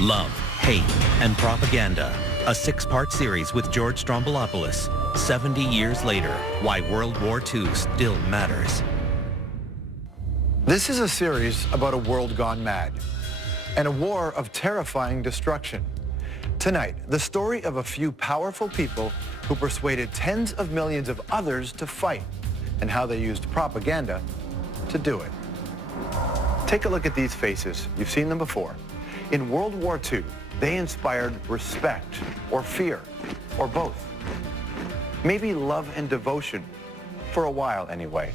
Love, Hate, and Propaganda, a 6-part series with George Stroumboulopoulos. 70 years later, why World War II still matters. This is a series about a world gone mad and a war of terrifying destruction. Tonight, the story of a few powerful people who persuaded tens of millions of others to fight and how they used propaganda to do it. Take a look at these faces. You've seen them before. In World War II, they inspired respect or fear or both. Maybe love and devotion, for a while anyway.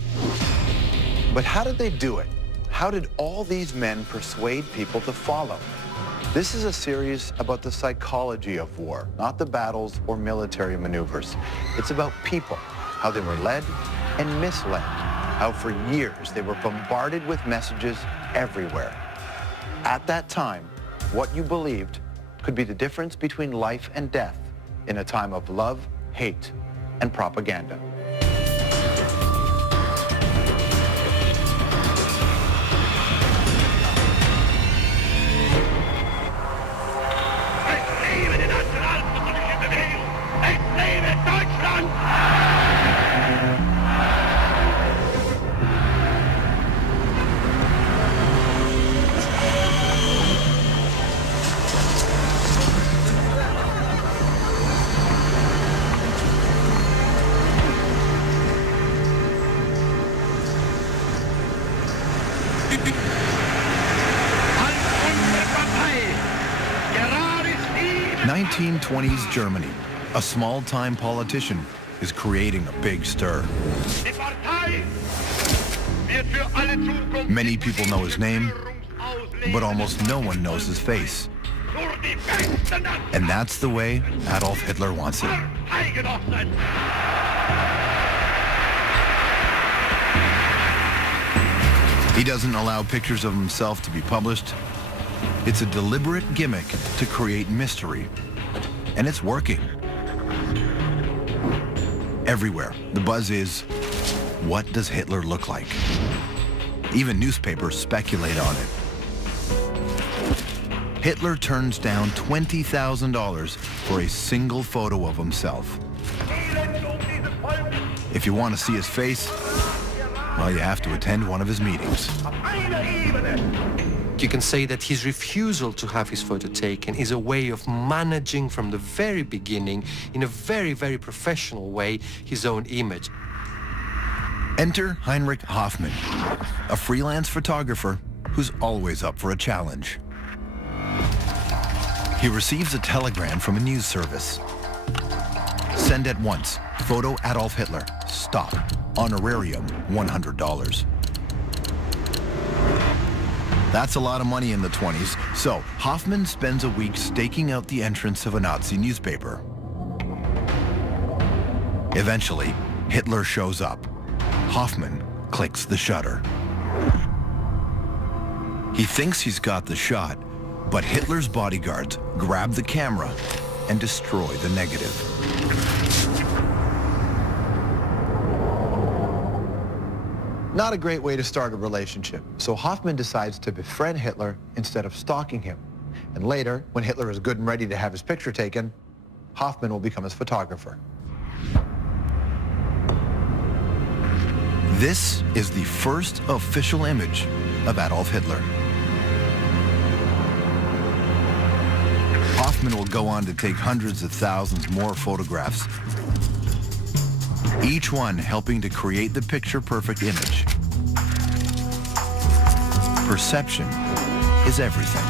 But how did they do it? How did all these men persuade people to follow? This is a series about the psychology of war, not the battles or military maneuvers. It's about people, how they were led and misled, how for years they were bombarded with messages everywhere. At that time, what you believed could be the difference between life and death in a time of love, hate, and propaganda. Ich lebe die nationalsozialistische Bewegung! Ich lebe Deutschland! 1920s Germany, a small-time politician is creating a big stir. Many people know his name, but almost no one knows his face. And that's the way Adolf Hitler wants it. He doesn't allow pictures of himself to be published. It's a deliberate gimmick to create mystery, and it's working. Everywhere, the buzz is, what does Hitler look like? Even newspapers speculate on it. Hitler turns down $20,000 for a single photo of himself. If you want to see his face, well, you have to attend one of his meetings. You can say that his refusal to have his photo taken is a way of managing from the very beginning, in a very, very professional way, his own image. Enter Heinrich Hoffmann, a freelance photographer who's always up for a challenge. He receives a telegram from a news service. Send at once. Photo Adolf Hitler. Stop. Honorarium $100. That's a lot of money in the 20s, so Hoffmann spends a week staking out the entrance of a Nazi newspaper. Eventually, Hitler shows up. Hoffmann clicks the shutter. He thinks he's got the shot, but Hitler's bodyguards grab the camera and destroy the negative. Not a great way to start a relationship, so Hoffmann decides to befriend Hitler instead of stalking him. And later, when Hitler is good and ready to have his picture taken, Hoffmann will become his photographer. This is the first official image of Adolf Hitler. Hoffmann will go on to take hundreds of thousands more photographs, each one helping to create the picture-perfect image. Perception is everything.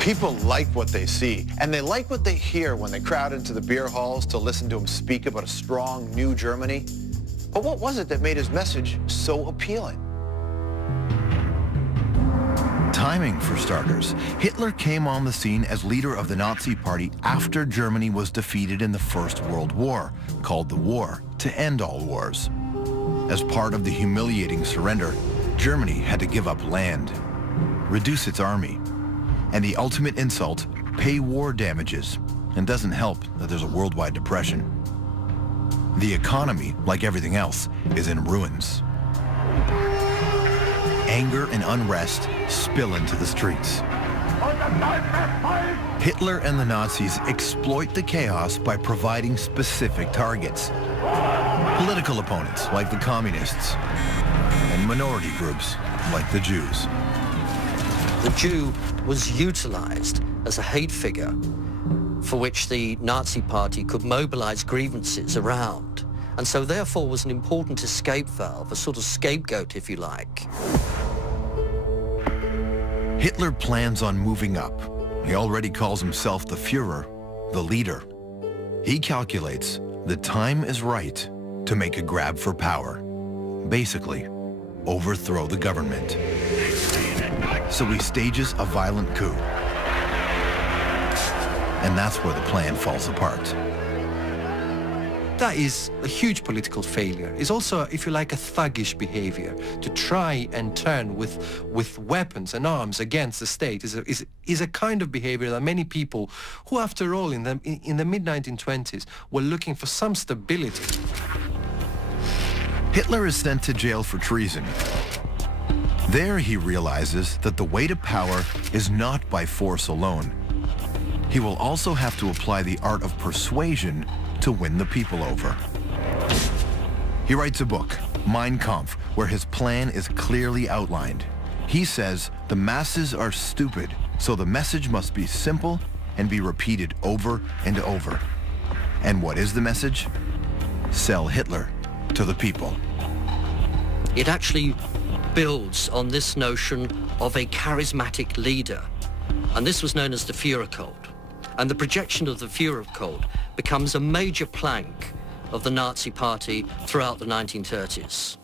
People like what they see, and they like what they hear when they crowd into the beer halls to listen to him speak about a strong new Germany. But what was it that made his message so appealing? Timing, for starters. Hitler came on the scene as leader of the Nazi Party after Germany was defeated in the First World War, called the War to End All Wars. As part of the humiliating surrender, Germany had to give up land, reduce its army, and the ultimate insult, pay war damages. And doesn't help that there's a worldwide depression. The economy, like everything else, is in ruins. Anger and unrest spill into the streets. Hitler and the Nazis exploit the chaos by providing specific targets. Political opponents, like the communists, and minority groups, like the Jews. The Jew was utilized as a hate figure for which the Nazi Party could mobilize grievances around, and so therefore was an important escape valve, a sort of scapegoat, if you like. Hitler plans on moving up. He already calls himself the Führer, the leader. He calculates the time is right to make a grab for power. Basically, overthrow the government. So he stages a violent coup. And that's where the plan falls apart. That is a huge political failure. It's also, if you like, a thuggish behavior. To try and turn with weapons and arms against the state is a kind of behavior that many people who, after all, in the mid-1920s, were looking for some stability. Hitler is sent to jail for treason. There he realizes that the way to power is not by force alone. He will also have to apply the art of persuasion to win the people over. He writes a book, Mein Kampf, where his plan is clearly outlined. He says the masses are stupid, so the message must be simple and be repeated over and over. And what is the message? Sell Hitler to the people. It actually builds on this notion of a charismatic leader, and this was known as the Führer cult. And the projection of the Führer cult becomes a major plank of the Nazi Party throughout the 1930s.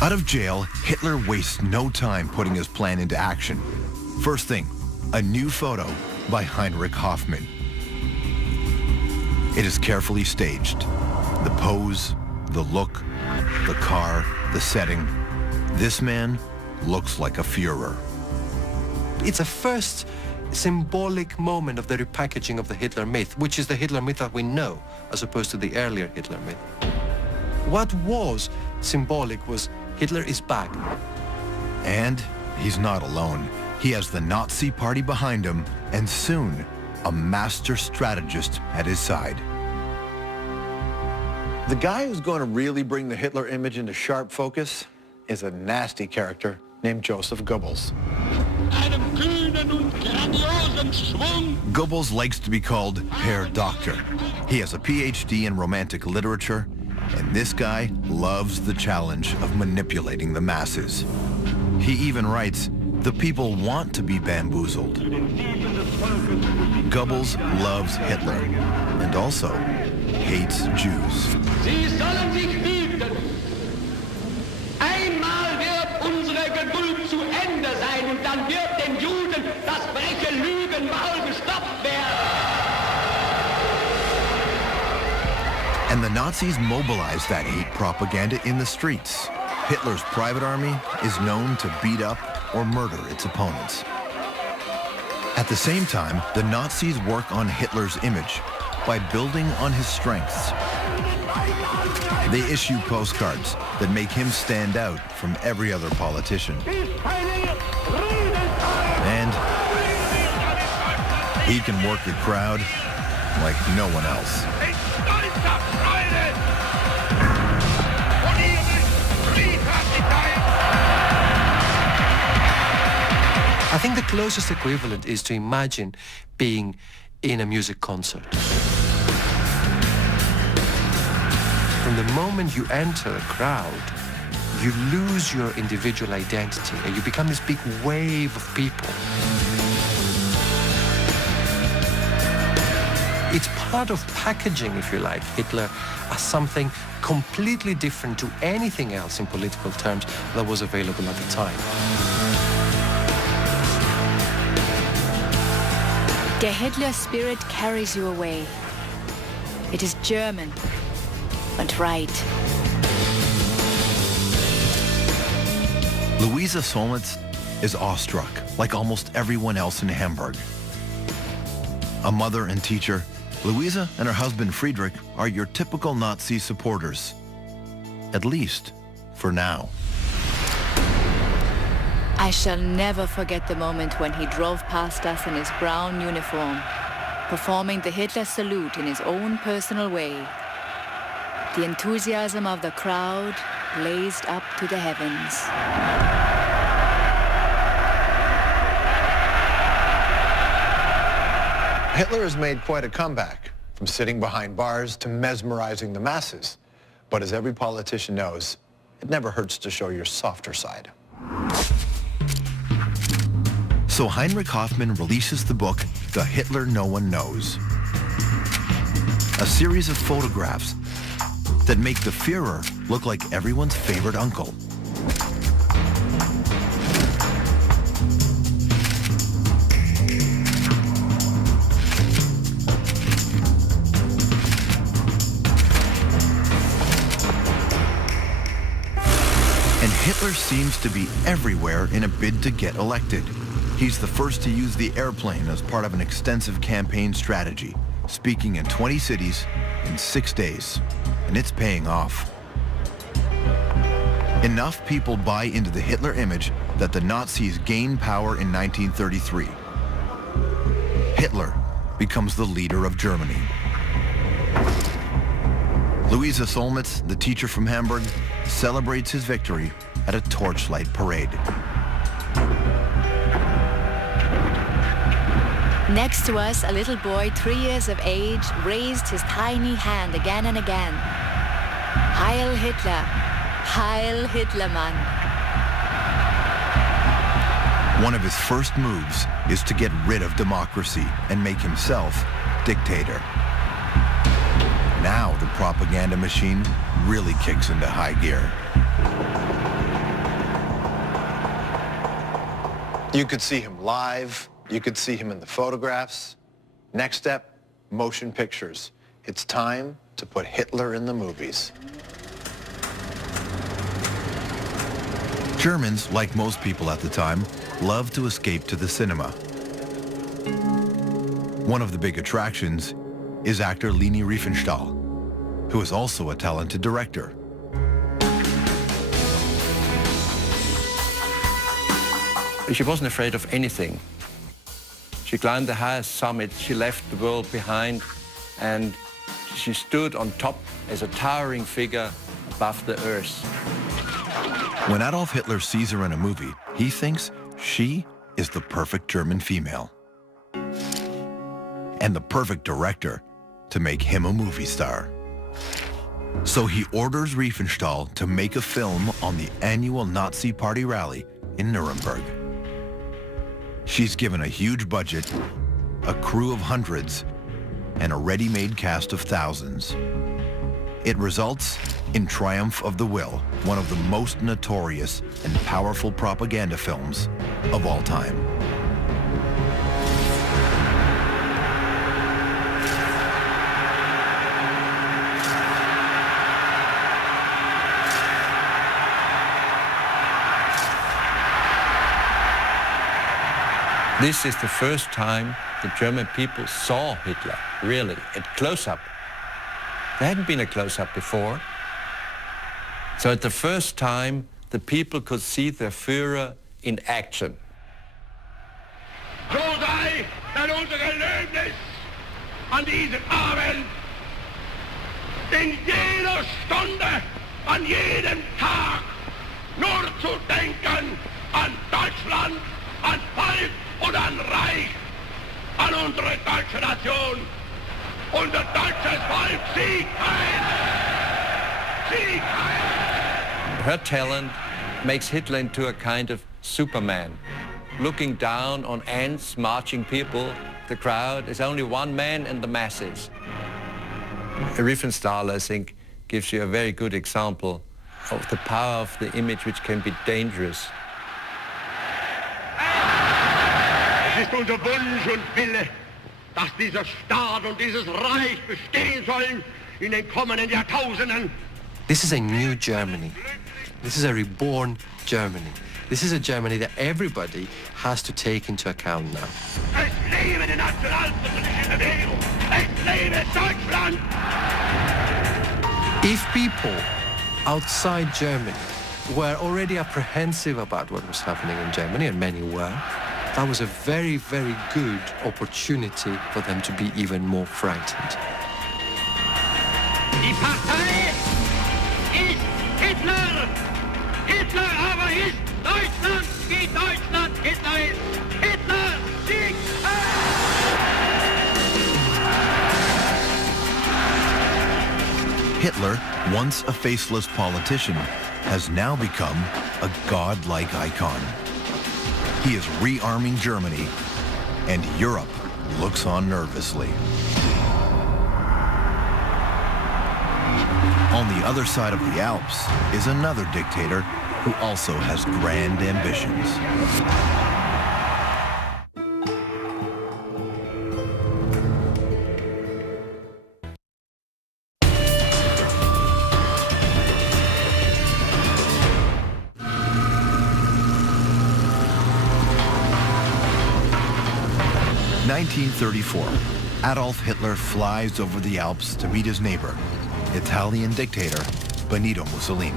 Out of jail, Hitler wastes no time putting his plan into action. First thing, a new photo by Heinrich Hoffmann. It is carefully staged. The pose, the look, the car, the setting. This man looks like a Führer. It's a first symbolic moment of the repackaging of the Hitler myth, which is the Hitler myth that we know, as opposed to the earlier Hitler myth. What was symbolic was Hitler is back. And he's not alone. He has the Nazi Party behind him, and soon, a master strategist at his side. The guy who's going to really bring the Hitler image into sharp focus is a nasty character named Joseph Goebbels. Goebbels likes to be called Herr Doctor. He has a PhD in romantic literature, and this guy loves the challenge of manipulating the masses. He even writes, "The people want to be bamboozled." Goebbels loves Hitler, and also hates Jews. Sie sollen sich hüten. Einmal wird unsere Geduld zu Ende sein und dann wird den Juden das freche Lügenmaul gestopft werden. And the Nazis mobilize that hate propaganda in the streets. Hitler's private army is known to beat up or murder its opponents. At the same time, the Nazis work on Hitler's image by building on his strengths. They issue postcards that make him stand out from every other politician. And he can work the crowd like no one else. I think the closest equivalent is to imagine being in a music concert. From the moment you enter a crowd, you lose your individual identity and you become this big wave of people. It's part of packaging, if you like, Hitler as something completely different to anything else in political terms that was available at the time. Der Hitler spirit carries you away. It is German and right. Louisa Solnitz is awestruck, like almost everyone else in Hamburg. A mother and teacher, Louisa and her husband Friedrich are your typical Nazi supporters. At least, for now. I shall never forget the moment when he drove past us in his brown uniform, performing the Hitler salute in his own personal way. The enthusiasm of the crowd blazed up to the heavens. Hitler has made quite a comeback, from sitting behind bars to mesmerizing the masses. But as every politician knows, it never hurts to show your softer side. So Heinrich Hoffmann releases the book, The Hitler No One Knows. A series of photographs that make the Führer look like everyone's favorite uncle. And Hitler seems to be everywhere in a bid to get elected. He's the first to use the airplane as part of an extensive campaign strategy, speaking in 20 cities in 6 days, and it's paying off. Enough people buy into the Hitler image that the Nazis gain power in 1933. Hitler becomes the leader of Germany. Louisa Solnitz, the teacher from Hamburg, celebrates his victory at a torchlight parade. Next to us, a little boy 3 years of age raised his tiny hand again and again. Heil Hitler! Heil Hitlermann! One of his first moves is to get rid of democracy and make himself dictator. Now the propaganda machine really kicks into high gear. You could see him live. You could see him in the photographs. Next step, motion pictures. It's time to put Hitler in the movies. Germans, like most people at the time, loved to escape to the cinema. One of the big attractions is actor Leni Riefenstahl, who is also a talented director. She wasn't afraid of anything. She climbed the highest summit, she left the world behind, and she stood on top as a towering figure above the earth. When Adolf Hitler sees her in a movie, he thinks she is the perfect German female. And the perfect director to make him a movie star. So he orders Riefenstahl to make a film on the annual Nazi Party rally in Nuremberg. She's given a huge budget, a crew of hundreds, and a ready-made cast of thousands. It results in Triumph of the Will, one of the most notorious and powerful propaganda films of all time. This is the first time the German people saw Hitler, really, at close-up. There hadn't been a close-up before. So at the first time, the people could see their Führer in action. So sei dann unser Gelöbnis an diesem Abend, in jeder Stunde, an jedem Tag, nur zu denken an Deutschland, an Volk und an Reich, an unsere deutsche Nation. Unser deutsches Volk, Sieg heil! Sieg heil! Her talent makes Hitler into a kind of Superman. Looking down on ants, marching people, the crowd is only one man in the masses. Riefenstahl, I think, gives you a very good example of the power of the image, which can be dangerous. Es ist unser Wunsch und Wille, dass dieser Staat und dieses Reich bestehen sollen in den kommenden Jahrtausenden. This is a new Germany. This is a reborn Germany. This is a Germany that everybody has to take into account now. Es lebe die nationalsozialistische Bewegung! Es lebe Deutschland! If people outside Germany were already apprehensive about what was happening in Germany, and many were, that was a very, very good opportunity for them to be even more frightened. Die Partei ist Hitler! Hitler aber ist Deutschland, wie Deutschland Hitler ist! Hitler siegt! Hitler, once a faceless politician, has now become a godlike icon. He is rearming Germany, and Europe looks on nervously. On the other side of the Alps is another dictator who also has grand ambitions. In 1934, Adolf Hitler flies over the Alps to meet his neighbor, Italian dictator Benito Mussolini.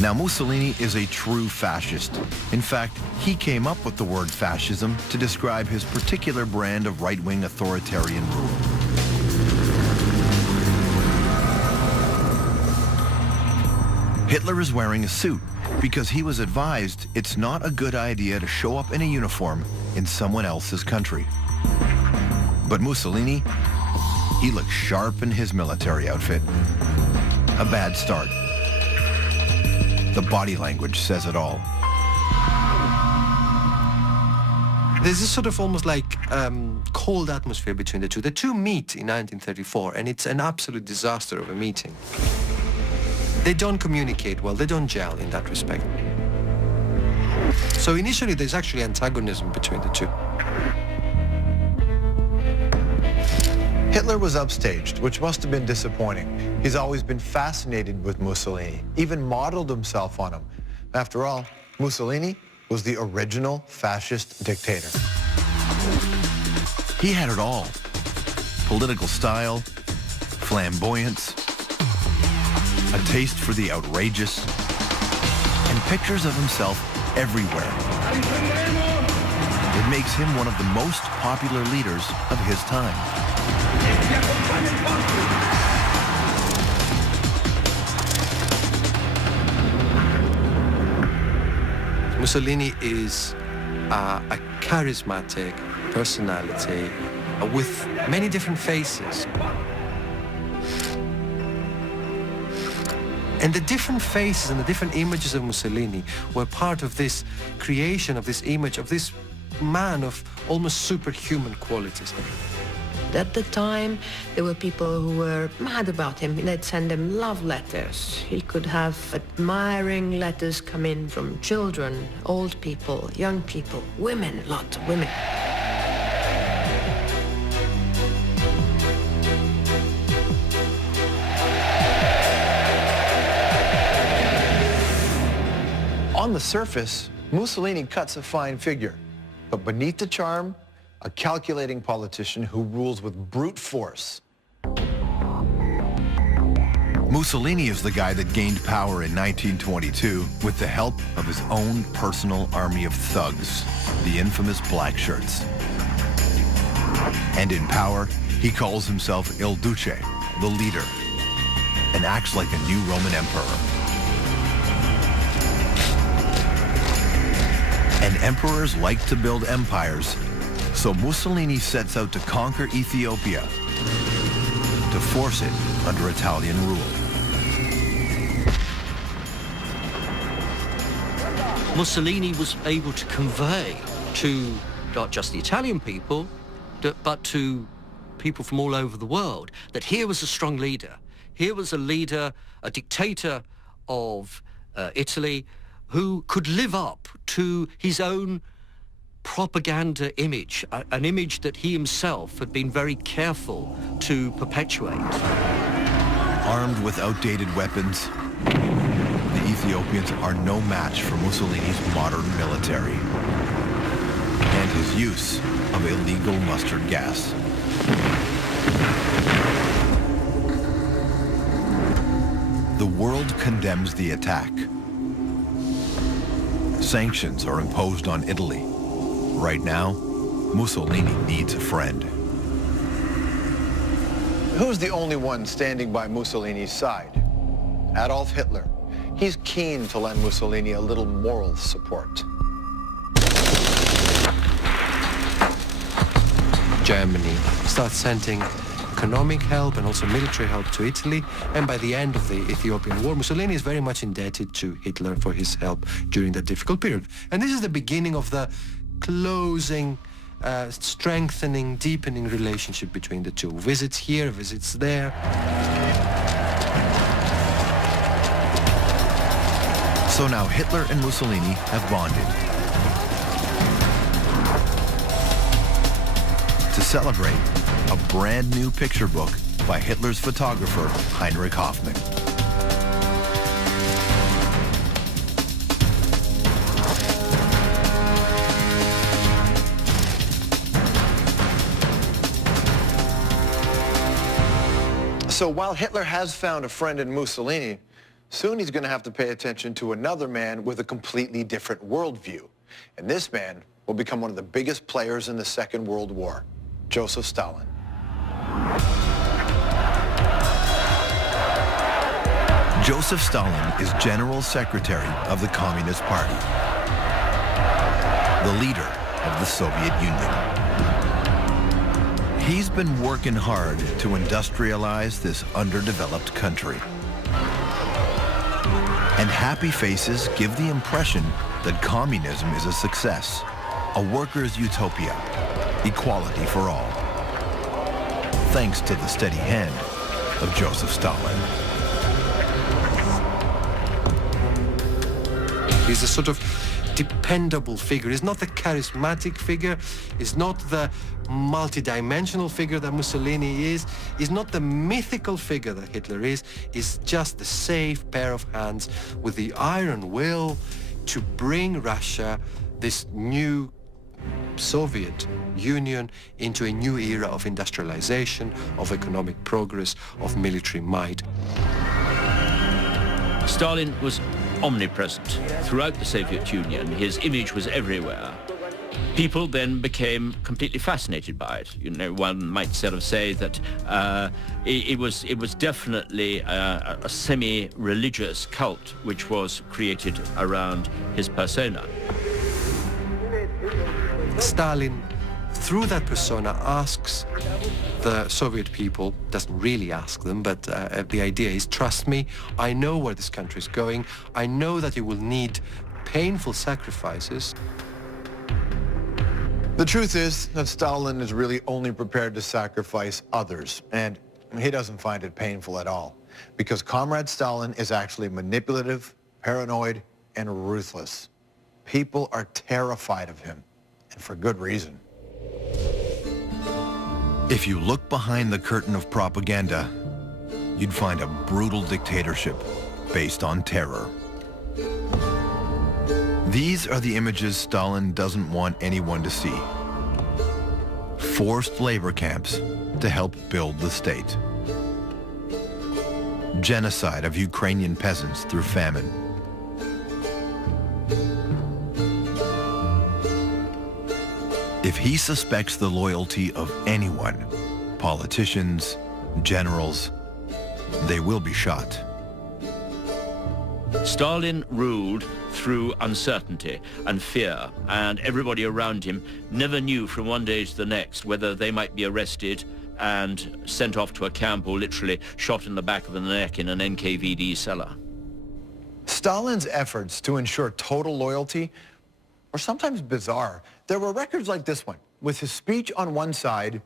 Now, Mussolini is a true fascist. In fact, he came up with the word fascism to describe his particular brand of right-wing authoritarian rule. Hitler is wearing a suit because he was advised it's not a good idea to show up in a uniform in someone else's country. But Mussolini, he looks sharp in his military outfit. A bad start. The body language says it all. There's this sort of almost like cold atmosphere between the two. The two meet in 1934, and it's an absolute disaster of a meeting. They don't communicate well, they don't gel in that respect. So initially there's actually antagonism between the two. Hitler was upstaged, which must have been disappointing. He's always been fascinated with Mussolini, even modeled himself on him. After all, Mussolini was the original fascist dictator. He had it all. Political style, flamboyance, a taste for the outrageous, and pictures of himself everywhere. It makes him one of the most popular leaders of his time. Mussolini is a charismatic personality with many different faces. And the different faces and the different images of Mussolini were part of this creation of this image of this man of almost superhuman qualities. At the time, there were people who were mad about him. They'd send him love letters. He could have admiring letters come in from children, old people, young people, women, lots of women. On the surface, Mussolini cuts a fine figure, but beneath the charm, a calculating politician who rules with brute force. Mussolini is the guy that gained power in 1922 with the help of his own personal army of thugs, the infamous Black Shirts. And in power, he calls himself Il Duce, the leader, and acts like a new Roman emperor. And emperors like to build empires, so Mussolini sets out to conquer Ethiopia, to force it under Italian rule. Mussolini was able to convey to not just the Italian people, but to people from all over the world, that here was a strong leader. Here was a leader, a dictator of Italy, who could live up to his own propaganda image, an image that he himself had been very careful to perpetuate. Armed with outdated weapons, The Ethiopians are no match for Mussolini's modern military and his use of illegal mustard gas. The world condemns the attack. Sanctions are imposed on Italy. Right now, Mussolini needs a friend. Who's the only one standing by Mussolini's side? Adolf Hitler. He's keen to lend Mussolini a little moral support. Germany starts sending economic help and also military help to Italy, and by the end of the Ethiopian War, Mussolini is very much indebted to Hitler for his help during that difficult period. And this is the beginning of the closing, strengthening, deepening relationship between the two. Visits here, visits there. So now Hitler and Mussolini have bonded. To celebrate, a brand new picture book by Hitler's photographer, Heinrich Hoffmann. So while Hitler has found a friend in Mussolini, soon he's going to have to pay attention to another man with a completely different worldview. And this man will become one of the biggest players in the Second World War, Joseph Stalin. Joseph Stalin is General Secretary of the Communist Party, the leader of the Soviet Union. He's been working hard to industrialize this underdeveloped country. And happy faces give the impression that communism is a success, a workers' utopia, equality for all, thanks to the steady hand of Joseph Stalin. He's a sort of dependable figure. He's not the charismatic figure. He's not the multidimensional figure that Mussolini is. He's not the mythical figure that Hitler is. He's just the safe pair of hands with the iron will to bring Russia, this new Soviet Union, into a new era of industrialization, of economic progress, of military might. Stalin was omnipresent throughout the Soviet Union. His image was everywhere. People then became completely fascinated by it. You know, one might sort of say that it was definitely a semi-religious cult which was created around his persona. Stalin, through that persona, asks the Soviet people, doesn't really ask them, but the idea is, trust me, I know where this country is going. I know that you will need painful sacrifices. The truth is that Stalin is really only prepared to sacrifice others, and he doesn't find it painful at all, because Comrade Stalin is actually manipulative, paranoid, and ruthless. People are terrified of him, and for good reason. If you look behind the curtain of propaganda, you'd find a brutal dictatorship based on terror. These are the images Stalin doesn't want anyone to see. Forced labor camps to help build the state. Genocide of Ukrainian peasants through famine. If he suspects the loyalty of anyone, politicians, generals, they will be shot. Stalin ruled through uncertainty and fear, and everybody around him never knew from one day to the next whether they might be arrested and sent off to a camp or literally shot in the back of the neck in an NKVD cellar. Stalin's efforts to ensure total loyalty were sometimes bizarre. There were records like this one, with his speech on one side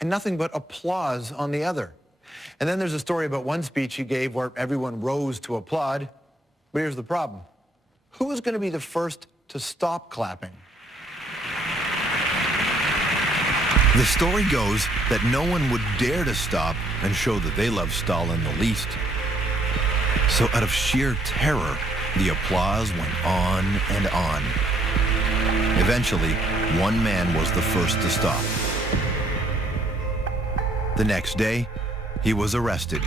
and nothing but applause on the other. And then there's a story about one speech he gave where everyone rose to applaud. But here's the problem. Who was going to be the first to stop clapping? The story goes that no one would dare to stop and show that they loved Stalin the least. So out of sheer terror, the applause went on and on. Eventually, one man was the first to stop. The next day, he was arrested,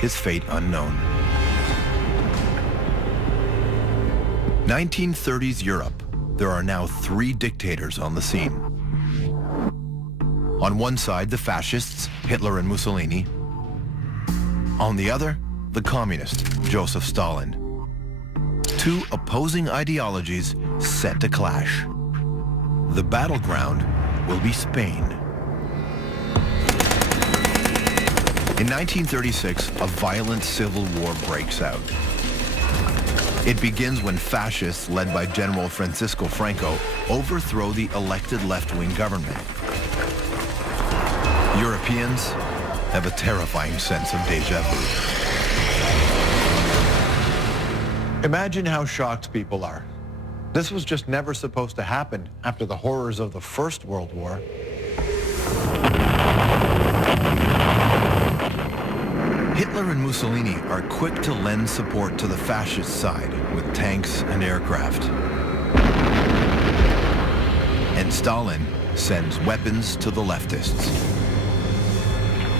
his fate unknown. 1930s Europe, there are now 3 dictators on the scene. On one side, the fascists, Hitler and Mussolini. On the other, the communist, Joseph Stalin. 2 opposing ideologies set to clash. The battleground will be Spain. In 1936, a violent civil war breaks out. It begins when fascists, led by General Francisco Franco, overthrow the elected left-wing government. Europeans have a terrifying sense of déjà vu. Imagine how shocked people are. This was just never supposed to happen after the horrors of the First World War. Hitler and Mussolini are quick to lend support to the fascist side with tanks and aircraft. And Stalin sends weapons to the leftists.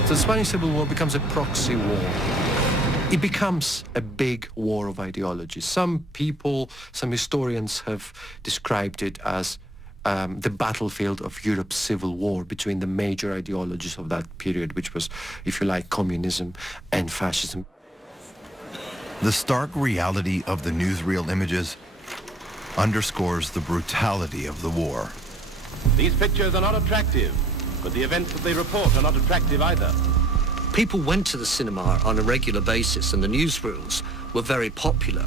The Spanish Civil War becomes a proxy war. It becomes a big war of ideology. Some people, some historians have described it as the battlefield of Europe's civil war between the major ideologies of that period, which was, if you like, communism and fascism. The stark reality of the newsreel images underscores the brutality of the war. These pictures are not attractive, but the events that they report are not attractive either. People went to the cinema on a regular basis, and the newsreels were very popular.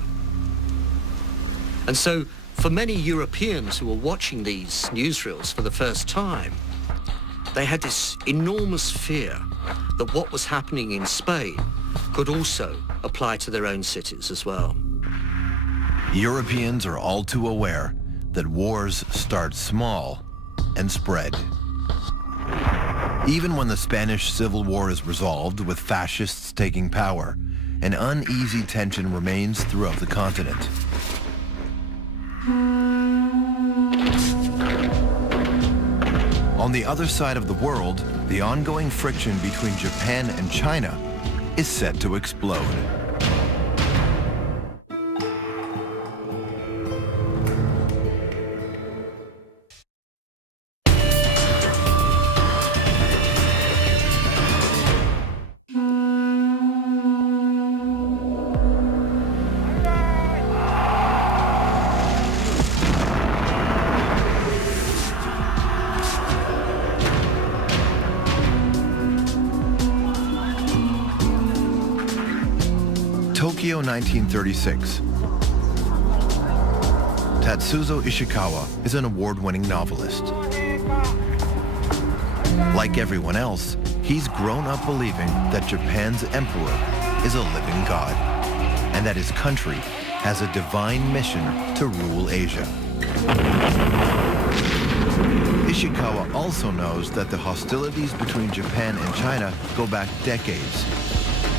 And so, for many Europeans who were watching these newsreels for the first time, they had this enormous fear that what was happening in Spain could also apply to their own cities as well. Europeans are all too aware that wars start small and spread. Even when the Spanish Civil War is resolved with fascists taking power, an uneasy tension remains throughout the continent. On the other side of the world, the ongoing friction between Japan and China is set to explode. Tokyo 1936. Tatsuzo Ishikawa is an award-winning novelist. Like everyone else, he's grown up believing that Japan's emperor is a living god, and that his country has a divine mission to rule Asia. Ishikawa also knows that the hostilities between Japan and China go back decades.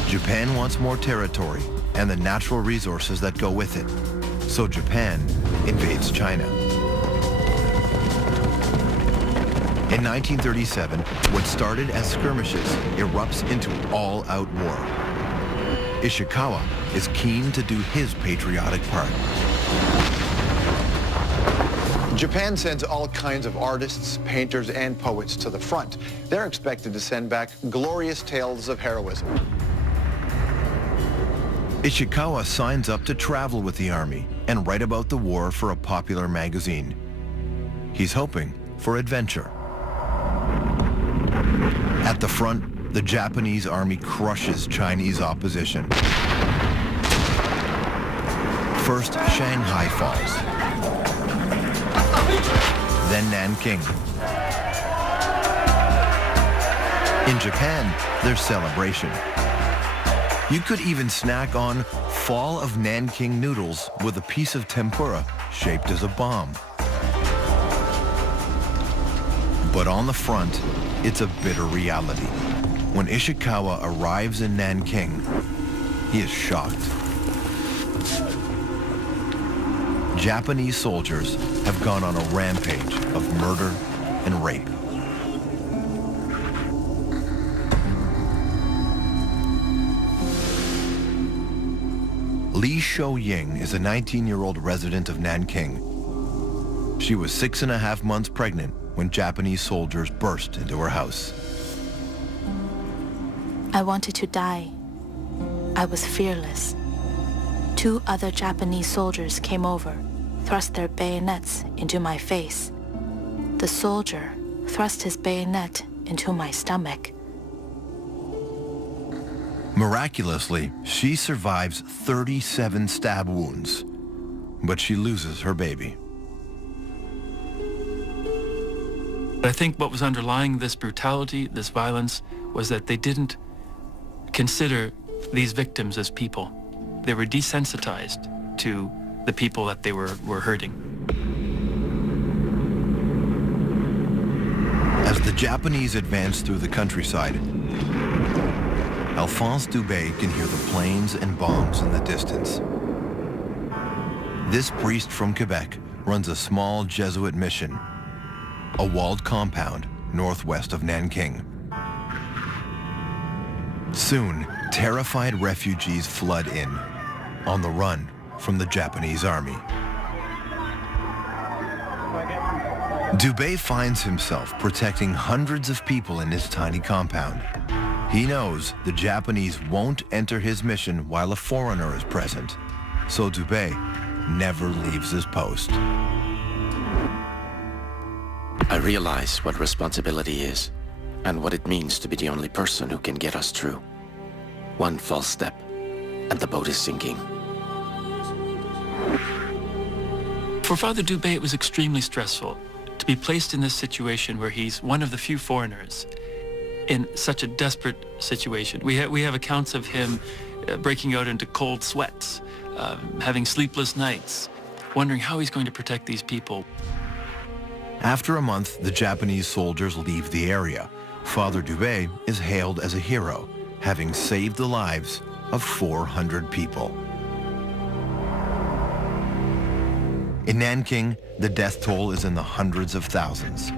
Japan wants more territory and the natural resources that go with it. So Japan invades China. In 1937, what started as skirmishes erupts into all-out war. Ishikawa is keen to do his patriotic part. Japan sends all kinds of artists, painters, and poets to the front. They're expected to send back glorious tales of heroism. Ishikawa signs up to travel with the army and write about the war for a popular magazine. He's hoping for adventure. At the front, the Japanese army crushes Chinese opposition. First, Shanghai falls. Then Nanking. In Japan, there's celebration. You could even snack on Fall of Nanking noodles with a piece of tempura shaped as a bomb. But on the front, it's a bitter reality. When Ishikawa arrives in Nanking, He is shocked. Japanese soldiers have gone on a rampage of murder and rape. Li Shou-ying is a 19-year-old resident of Nanking. She was 6.5 months pregnant when Japanese soldiers burst into her house. I wanted to die. I was fearless. 2 other Japanese soldiers came over, thrust their bayonets into my face. The soldier thrust his bayonet into my stomach. Miraculously, she survives 37 stab wounds, but she loses her baby. I think what was underlying this brutality, this violence, was that they didn't consider these victims as people. They were desensitized to the people that they were hurting. As the Japanese advance through the countryside, Alphonse Dubé can hear the planes and bombs in the distance. This priest from Quebec runs a small Jesuit mission, a walled compound northwest of Nanking. Soon, terrified refugees flood in, on the run from the Japanese army. Dubé finds himself protecting hundreds of people in his tiny compound. He knows the Japanese won't enter his mission while a foreigner is present, so Dubé never leaves his post. I realize what responsibility is and what it means to be the only person who can get us through. One false step and the boat is sinking. For Father Dubé, it was extremely stressful to be placed in this situation where he's one of the few foreigners in such a desperate situation. We have accounts of him breaking out into cold sweats, having sleepless nights, wondering how he's going to protect these people. After a month, the Japanese soldiers leave the area. Father Dubé is hailed as a hero, having saved the lives of 400 people. In Nanking, the death toll is in the hundreds of thousands.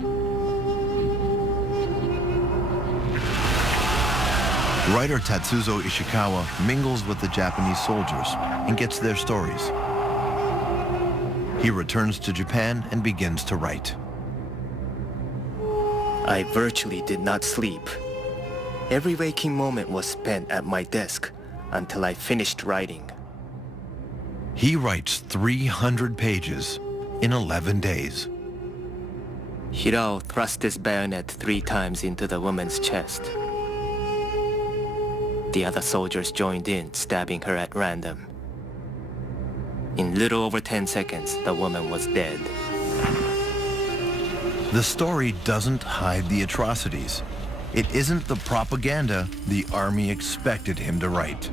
Writer Tatsuzo Ishikawa mingles with the Japanese soldiers and gets their stories. He returns to Japan and begins to write. I virtually did not sleep. Every waking moment was spent at my desk until I finished writing. He writes 300 pages in 11 days. Hirao thrust his bayonet 3 times into the woman's chest. The other soldiers joined in, stabbing her at random. In little over 10 seconds, the woman was dead. The story doesn't hide the atrocities. It isn't the propaganda the army expected him to write.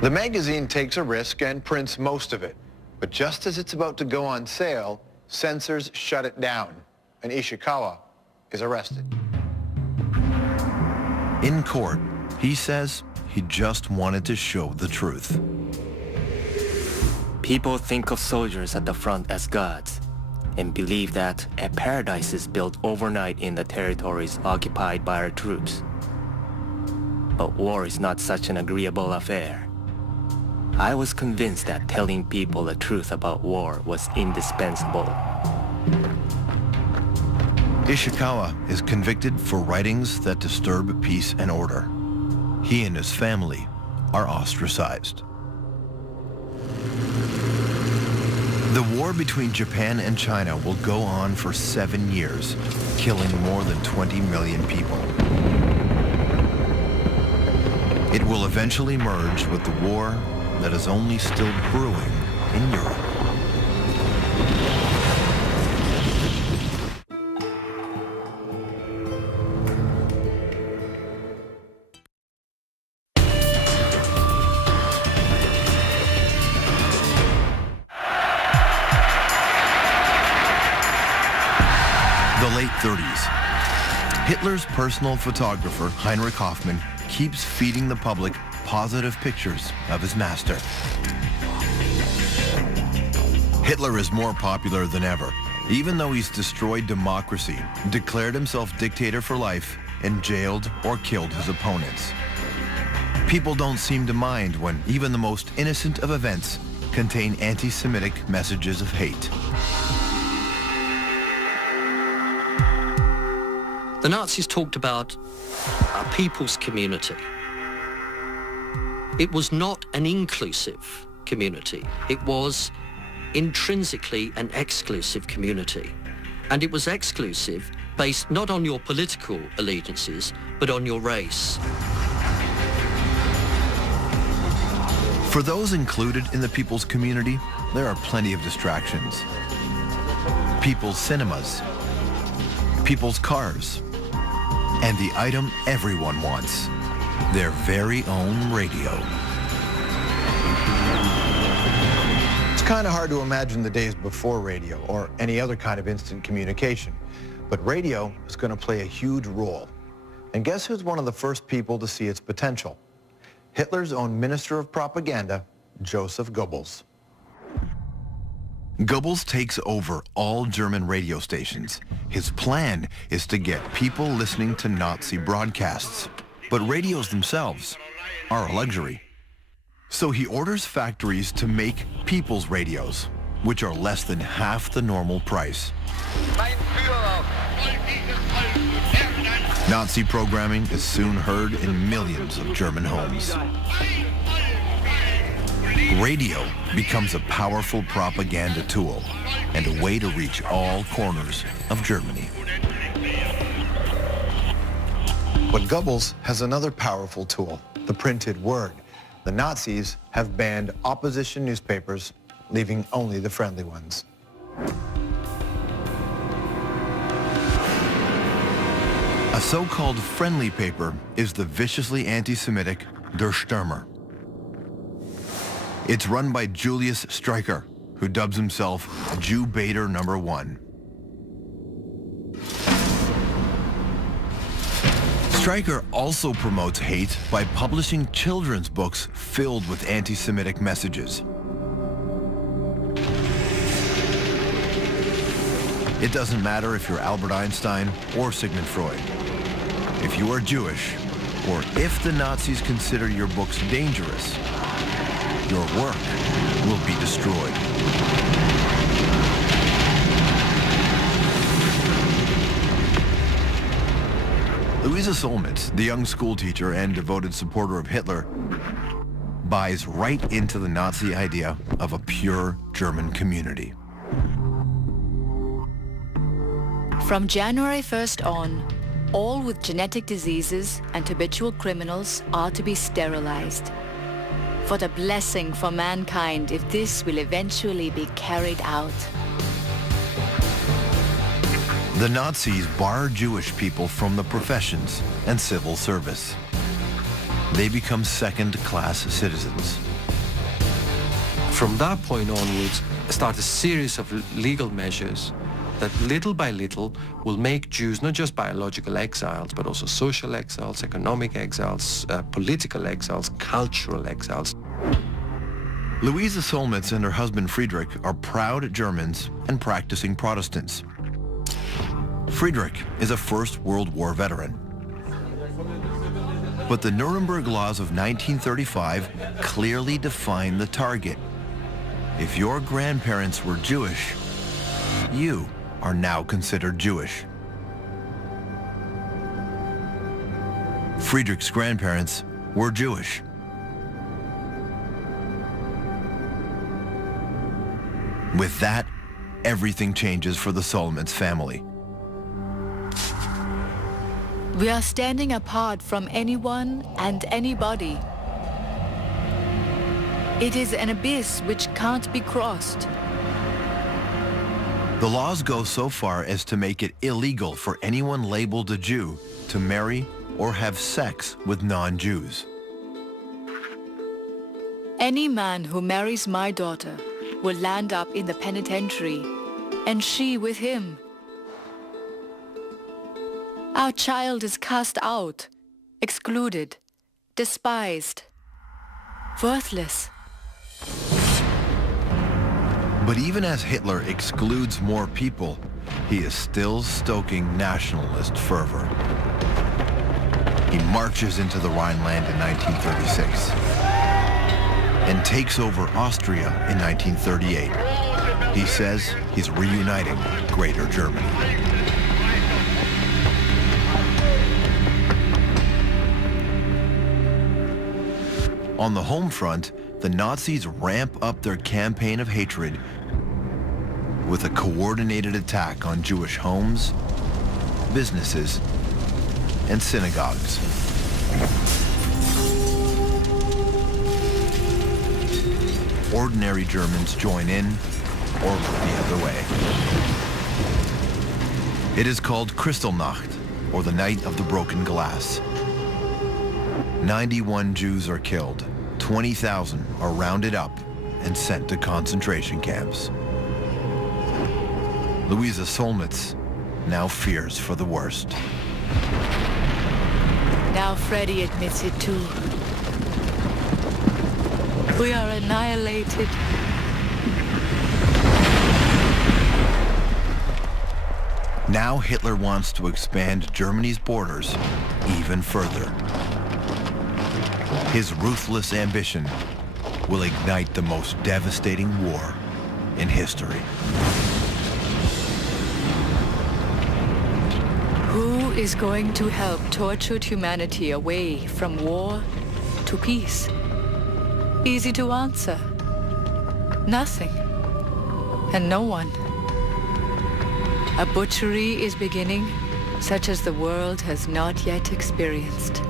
The magazine takes a risk and prints most of it. But just as it's about to go on sale, censors shut it down, and Ishikawa is arrested. In court, he says he just wanted to show the truth. People think of soldiers at the front as gods and believe that a paradise is built overnight in the territories occupied by our troops. But war is not such an agreeable affair. I was convinced that telling people the truth about war was indispensable. Ishikawa is convicted for writings that disturb peace and order. He and his family are ostracized. The war between Japan and China will go on for 7 years, killing more than 20 million people. It will eventually merge with the war that is only still brewing in Europe. The late 30s. Hitler's personal photographer, Heinrich Hoffmann, keeps feeding the public positive pictures of his master. Hitler is more popular than ever, even though he's destroyed democracy, declared himself dictator for life, and jailed or killed his opponents. People don't seem to mind when even the most innocent of events contain anti-Semitic messages of hate. The Nazis talked about a people's community. It was not an inclusive community. It was intrinsically an exclusive community. And it was exclusive based not on your political allegiances, but on your race. For those included in the people's community, there are plenty of distractions. People's cinemas, people's cars, and the item everyone wants, their very own radio. It's kind of hard to imagine the days before radio or any other kind of instant communication, but radio is going to play a huge role. And guess who's one of the first people to see its potential? Hitler's own Minister of Propaganda, Joseph Goebbels. Goebbels takes over all German radio stations. His plan is to get people listening to Nazi broadcasts. But radios themselves are a luxury. So he orders factories to make people's radios, which are less than half the normal price. Nazi programming is soon heard in millions of German homes. Radio becomes a powerful propaganda tool and a way to reach all corners of Germany. But Goebbels has another powerful tool, the printed word. The Nazis have banned opposition newspapers, leaving only the friendly ones. A so-called friendly paper is the viciously anti-Semitic Der Stürmer. It's run by Julius Streicher, who dubs himself Jew Baiter #1. Streicher also promotes hate by publishing children's books filled with anti-Semitic messages. It doesn't matter if you're Albert Einstein or Sigmund Freud. If you are Jewish, or if the Nazis consider your books dangerous, your work will be destroyed. Louisa Solmitz, the young schoolteacher and devoted supporter of Hitler, buys right into the Nazi idea of a pure German community. From January 1st on, all with genetic diseases and habitual criminals are to be sterilized. What a blessing for mankind if this will eventually be carried out. The Nazis bar Jewish people from the professions and civil service. They become second-class citizens. From that point onwards, start a series of legal measures that little by little will make Jews not just biological exiles, but also social exiles, economic exiles, political exiles, cultural exiles. Louisa Solmitz and her husband Friedrich are proud Germans and practicing Protestants. Friedrich is a First World War veteran. But the Nuremberg laws of 1935 clearly define the target. If your grandparents were Jewish, you are now considered Jewish. Friedrich's grandparents were Jewish. With that, everything changes for the Solmitz family. We are standing apart from anyone and anybody. It is an abyss which can't be crossed. The laws go so far as to make it illegal for anyone labeled a Jew to marry or have sex with non-Jews. Any man who marries my daughter will land up in the penitentiary, and she with him. Our child is cast out, excluded, despised, worthless. But even as Hitler excludes more people, he is still stoking nationalist fervor. He marches into the Rhineland in 1936 and takes over Austria in 1938. He says he's reuniting Greater Germany. On the home front, the Nazis ramp up their campaign of hatred with a coordinated attack on Jewish homes, businesses, and synagogues. Ordinary Germans join in or look the other way. It is called Kristallnacht, or the Night of the Broken Glass. 91 Jews are killed. 20,000 are rounded up and sent to concentration camps. Louisa Solnitz now fears for the worst. Now Freddy admits it too. We are annihilated. Now Hitler wants to expand Germany's borders even further. His ruthless ambition will ignite the most devastating war in history. Who is going to help tortured humanity away from war to peace? Easy to answer. Nothing. And no one. A butchery is beginning, such as the world has not yet experienced.